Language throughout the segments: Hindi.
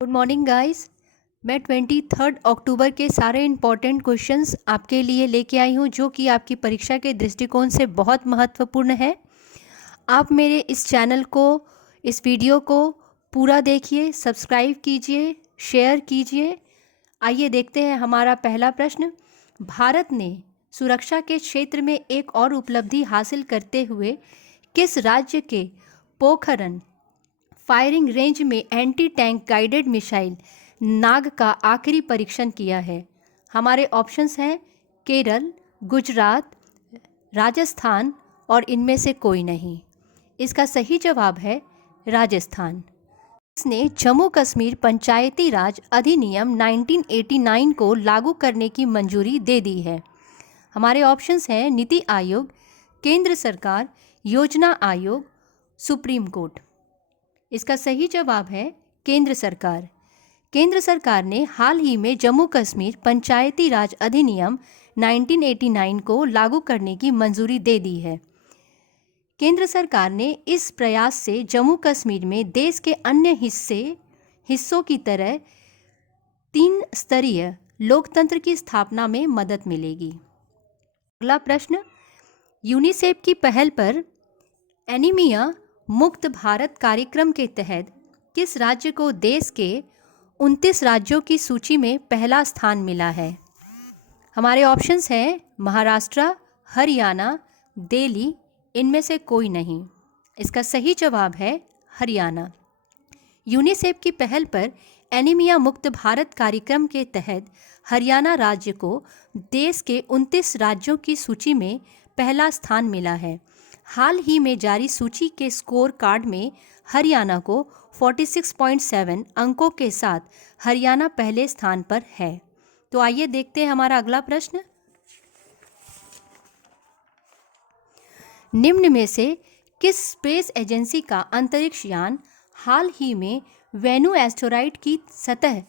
Good morning guys. मैं 23 अक्टूबर के सारे इम्पॉर्टेंट क्वेश्चंस आपके लिए लेके आई हूँ जो कि आपकी परीक्षा के दृष्टिकोण से बहुत महत्वपूर्ण है। आप मेरे इस चैनल को, इस वीडियो को पूरा देखिए, सब्सक्राइब कीजिए, शेयर कीजिए। आइए देखते हैं हमारा पहला प्रश्न। भारत ने सुरक्षा के क्षेत्र में एक और उपलब्धि हासिल करते हुए किस राज्य के पोखरन फायरिंग रेंज में एंटी टैंक गाइडेड मिसाइल नाग का आखिरी परीक्षण किया है? हमारे ऑप्शंस हैं केरल, गुजरात, राजस्थान और इनमें से कोई नहीं। इसका सही जवाब है राजस्थान। इसने जम्मू कश्मीर पंचायती राज अधिनियम 1989 को लागू करने की मंजूरी दे दी है। हमारे ऑप्शंस हैं नीति आयोग, केंद्र सरकार, योजना आयोग, सुप्रीम कोर्ट। इसका सही जवाब है केंद्र सरकार। केंद्र सरकार ने हाल ही में जम्मू कश्मीर पंचायती राज अधिनियम 1989 को लागू करने की मंजूरी दे दी है। केंद्र सरकार ने इस प्रयास से जम्मू कश्मीर में देश के अन्य हिस्सों की तरह 3 स्तरीय लोकतंत्र की स्थापना में मदद मिलेगी। अगला प्रश्न, यूनिसेफ की पहल पर एनीमिया मुक्त भारत कार्यक्रम के तहत किस राज्य को देश के 29 राज्यों की सूची में पहला स्थान मिला है? हमारे ऑप्शंस हैं महाराष्ट्र, हरियाणा, दिल्ली, इनमें से कोई नहीं। इसका सही जवाब है हरियाणा। यूनिसेफ की पहल पर एनीमिया मुक्त भारत कार्यक्रम के तहत हरियाणा राज्य को देश के 29 राज्यों की सूची में पहला स्थान मिला है। हाल ही में जारी सूची के स्कोर कार्ड में हरियाणा को 46.7 अंकों के साथ हरियाणा पहले स्थान पर है। तो आइए देखते हैं हमारा अगला प्रश्न। निम्न में से किस स्पेस एजेंसी का अंतरिक्ष यान हाल ही में वेनु एस्टेरॉयड की सतह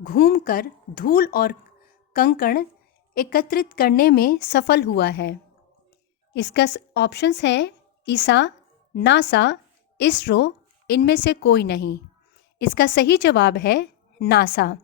घूमकर धूल और कंकड़ एकत्रित करने में सफल हुआ है? इसका ऑप्शंस है ईसा, नासा, इसरो, इनमें से कोई नहीं। इसका सही जवाब है नासा।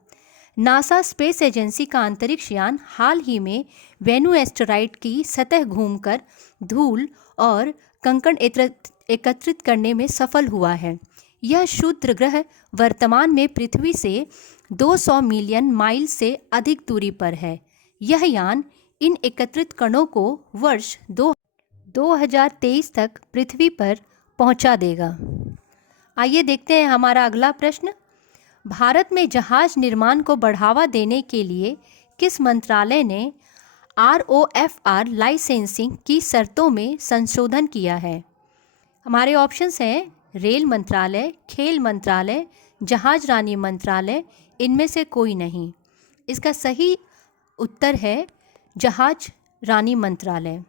नासा स्पेस एजेंसी का अंतरिक्ष यान हाल ही में वेनु एस्टेरॉयड की सतह घूमकर धूल और कंकड़ एकत्रित करने में सफल हुआ है। यह क्षुद्र ग्रह वर्तमान में पृथ्वी से 200 मिलियन माइल से अधिक दूरी पर है। यह यान इन एकत्रित कणों को वर्ष 2023 तक पृथ्वी पर पहुंचा देगा। आइए देखते हैं हमारा अगला प्रश्न। भारत में जहाज निर्माण को बढ़ावा देने के लिए किस मंत्रालय ने ROFR लाइसेंसिंग की शर्तों में संशोधन किया है? हमारे ऑप्शंस हैं रेल मंत्रालय, खेल मंत्रालय, जहाजरानी मंत्रालय, इनमें से कोई नहीं। इसका सही उत्तर है जहाज रानी मंत्रालय।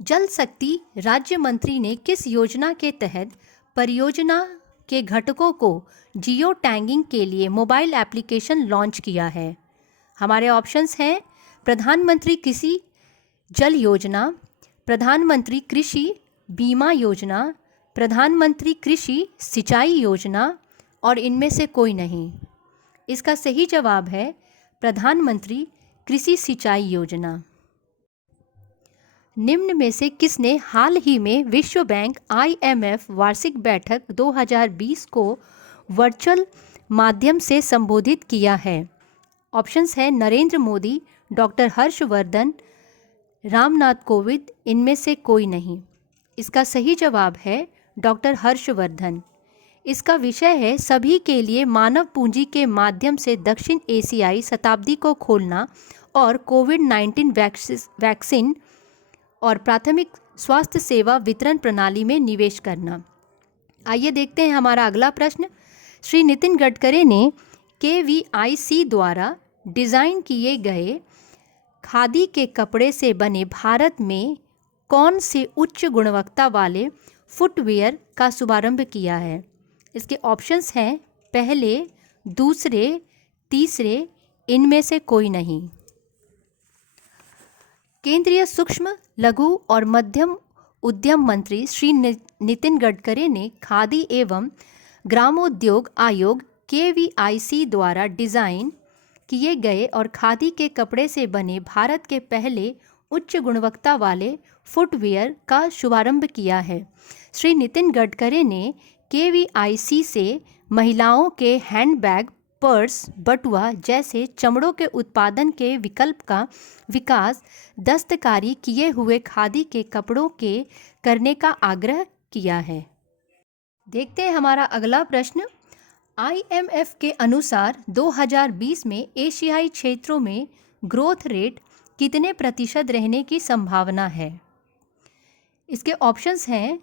जल शक्ति राज्य मंत्री ने किस योजना के तहत परियोजना के घटकों को जियो टैगिंग के लिए मोबाइल एप्लीकेशन लॉन्च किया है? हमारे ऑप्शंस हैं प्रधानमंत्री कृषि जल योजना, प्रधानमंत्री कृषि बीमा योजना, प्रधानमंत्री कृषि सिंचाई योजना और इनमें से कोई नहीं। इसका सही जवाब है प्रधानमंत्री कृषि सिंचाई योजना। निम्न में से किसने हाल ही में विश्व बैंक IMF वार्षिक बैठक 2020 को वर्चुअल माध्यम से संबोधित किया है? ऑप्शंस हैं नरेंद्र मोदी, डॉक्टर हर्षवर्धन, रामनाथ कोविंद, इनमें से कोई नहीं। इसका सही जवाब है डॉक्टर हर्षवर्धन। इसका विषय है सभी के लिए मानव पूंजी के माध्यम से दक्षिण एशियाई शताब्दी को खोलना और कोविड-19 वैक्सीन और प्राथमिक स्वास्थ्य सेवा वितरण प्रणाली में निवेश करना। आइए देखते हैं हमारा अगला प्रश्न। श्री नितिन गडकरी ने KVIC द्वारा डिज़ाइन किए गए खादी के कपड़े से बने भारत में कौन से उच्च गुणवत्ता वाले फुटवियर का शुभारंभ किया है? इसके ऑप्शंस हैं पहले, दूसरे, तीसरे, इनमें से कोई नहीं। केंद्रीय सूक्ष्म, लघु और मध्यम उद्यम मंत्री श्री नितिन गडकरी ने खादी एवं ग्रामोद्योग आयोग KVIC द्वारा डिज़ाइन किए गए और खादी के कपड़े से बने भारत के पहले उच्च गुणवत्ता वाले फुटवियर का शुभारंभ किया है। श्री नितिन गडकरी ने KVIC से महिलाओं के हैंडबैग, पर्स, बटुआ जैसे चमड़ों के उत्पादन के विकल्प का विकास दस्तकारी किए हुए खादी के कपड़ों के करने का आग्रह किया है। देखते हैं हमारा अगला प्रश्न। IMF के अनुसार 2020 में एशियाई क्षेत्रों में ग्रोथ रेट कितने प्रतिशत रहने की संभावना है? इसके ऑप्शंस हैं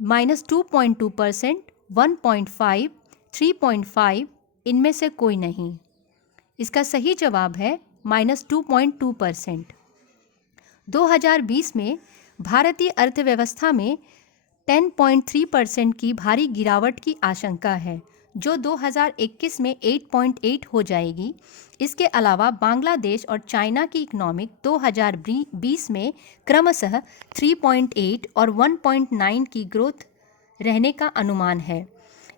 -2.2%, 1.5, 3.5, इनमें से कोई नहीं। इसका सही जवाब है -2.2%। 2020 में भारतीय अर्थव्यवस्था में 10.3% की भारी गिरावट की आशंका है, जो 2021 में 8.8 हो जाएगी। इसके अलावा बांग्लादेश और चाइना की इकोनॉमिक 2020 में क्रमशः 3.8 और 1.9 की ग्रोथ रहने का अनुमान है।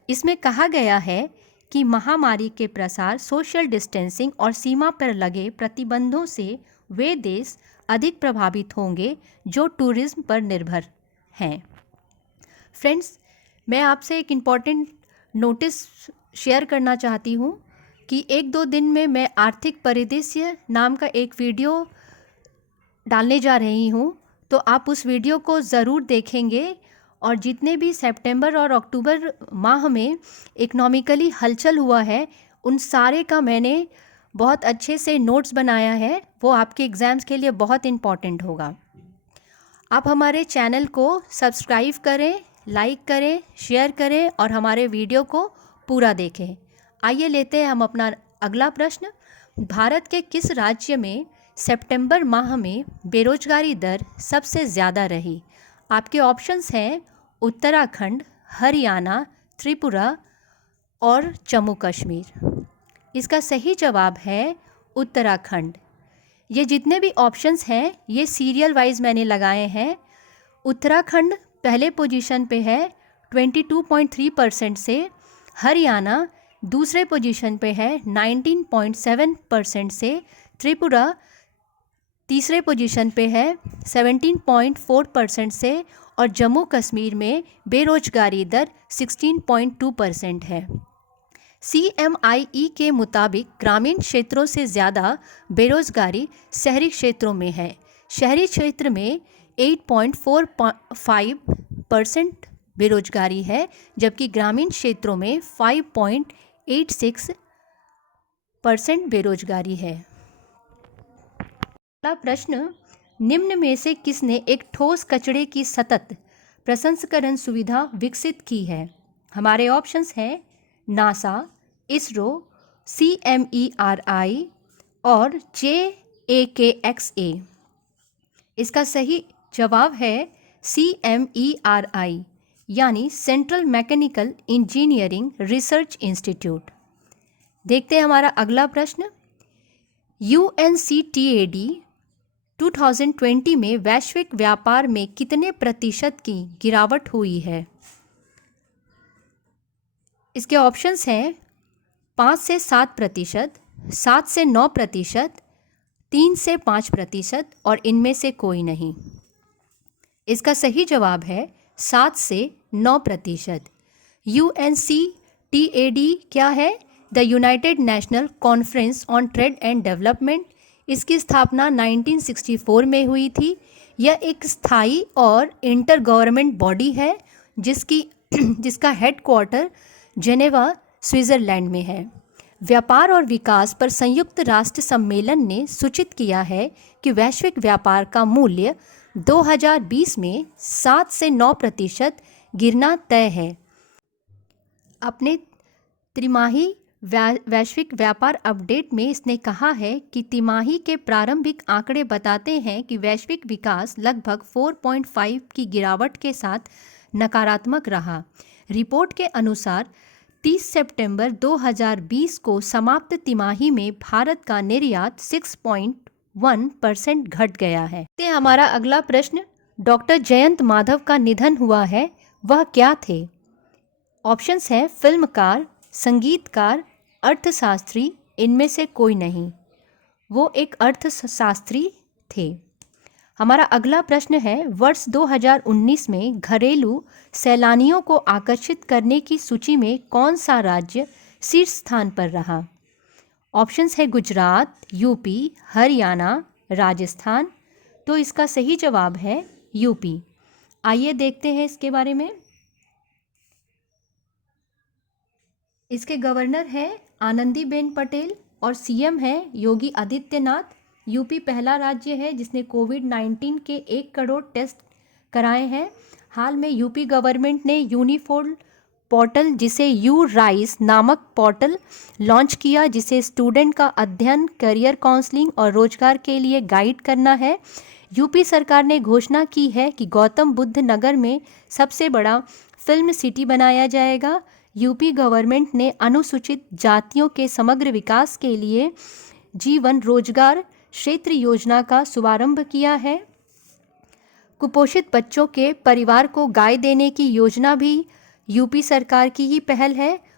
इसमें कहा गया है कि महामारी के प्रसार, सोशल डिस्टेंसिंग और सीमा पर लगे प्रतिबंधों से वे देश अधिक प्रभावित होंगे जो टूरिज्म पर निर्भर हैं। फ्रेंड्स, मैं आपसे एक इम्पॉर्टेंट नोटिस शेयर करना चाहती हूँ कि 1-2 दिन में मैं आर्थिक परिदृश्य नाम का एक वीडियो डालने जा रही हूँ, तो आप उस वीडियो को ज़रूर देखेंगे और जितने भी सितंबर और अक्टूबर माह में इकोनॉमिकली हलचल हुआ है, उन सारे का मैंने बहुत अच्छे से नोट्स बनाया है। वो आपके एग्ज़ाम्स के लिए बहुत इम्पॉर्टेंट होगा। आप हमारे चैनल को सब्सक्राइब करें, लाइक करें, शेयर करें और हमारे वीडियो को पूरा देखें। आइए लेते हैं हम अपना अगला प्रश्न। भारत के किस राज्य में सितंबर माह में बेरोजगारी दर सबसे ज़्यादा रही? आपके ऑप्शंस हैं उत्तराखंड, हरियाणा, त्रिपुरा और जम्मू कश्मीर। इसका सही जवाब है उत्तराखंड। ये जितने भी ऑप्शंस हैं ये सीरियल वाइज मैंने लगाए हैं। उत्तराखंड पहले पोजीशन पे है 22.3% से, हरियाणा दूसरे पोजीशन पे है 19.7% से, त्रिपुरा तीसरे पोजीशन पे है 17.4% से और जम्मू कश्मीर में बेरोजगारी दर 16.2% है। CMIE के मुताबिक ग्रामीण क्षेत्रों से ज़्यादा बेरोजगारी शहरी क्षेत्रों में है। शहरी क्षेत्र में 8.45% बेरोजगारी है, जबकि ग्रामीण क्षेत्रों में 5.86% बेरोजगारी है। अगला प्रश्न, निम्न में से किसने एक ठोस कचरे की सतत प्रसंस्करण सुविधा विकसित की है? हमारे ऑप्शंस हैं नासा, इसरो, CMERI और JAKXA। इसका सही जवाब है CMERI यानी central mechanical engineering research institute. देखते हैं हमारा अगला प्रश्न। UNCTAD 2020 में वैश्विक व्यापार में कितने प्रतिशत की गिरावट हुई है? इसके ऑप्शंस हैं 5 से 7%, 7 से 9%, 3 से 5% और इनमें से कोई नहीं। इसका सही जवाब है 7 से 9%। UNCTAD क्या है? The United national conference on trade and development. इसकी स्थापना 1964 में हुई थी। यह एक स्थायी और इंटर गवर्नमेंट बॉडी है जिसका हेडक्वार्टर जेनेवा, स्विट्ज़रलैंड में है। व्यापार और विकास पर संयुक्त राष्ट्र सम्मेलन ने सूचित किया है कि वैश्विक व्यापार का मूल्य 2020 में 7 से 9% गिरना तय है। अपने त्रिमाही वैश्विक व्यापार अपडेट में इसने कहा है कि तिमाही के प्रारंभिक आंकड़े बताते हैं कि वैश्विक विकास लगभग 4.5 की गिरावट के साथ नकारात्मक रहा। रिपोर्ट के अनुसार 30 सितंबर 2020 को समाप्त तिमाही में भारत का निर्यात 6.1% घट गया है। हमारा अगला प्रश्न, डॉक्टर जयंत माधव का निधन हुआ है, वह क्या थे? ऑप्शंस हैं फिल्मकार, संगीतकार, अर्थशास्त्री, इनमें से कोई नहीं। वो एक अर्थशास्त्री थे। हमारा अगला प्रश्न है, वर्ष 2019 में घरेलू सैलानियों को आकर्षित करने की सूची में कौन सा राज्य शीर्ष स्थान पर रहा? ऑप्शंस है गुजरात, यूपी, हरियाणा, राजस्थान। तो इसका सही जवाब है यूपी। आइए देखते हैं इसके बारे में। इसके गवर्नर हैं आनंदीबेन पटेल और सीएम है योगी आदित्यनाथ। यूपी पहला राज्य है जिसने कोविड-19 के 1 करोड़ टेस्ट कराए हैं। हाल में यूपी गवर्नमेंट ने यूनिफोल्ड पोर्टल, जिसे यू राइस नामक पोर्टल लॉन्च किया, जिसे स्टूडेंट का अध्ययन, करियर काउंसलिंग और रोजगार के लिए गाइड करना है। यूपी सरकार ने घोषणा की है कि गौतम बुद्ध नगर में सबसे बड़ा फिल्म सिटी बनाया जाएगा। यूपी गवर्नमेंट ने अनुसूचित जातियों के समग्र विकास के लिए जीवन रोजगार क्षेत्र योजना का शुभारंभ किया है। कुपोषित बच्चों के परिवार को गाय देने की योजना भी यूपी सरकार की ही पहल है।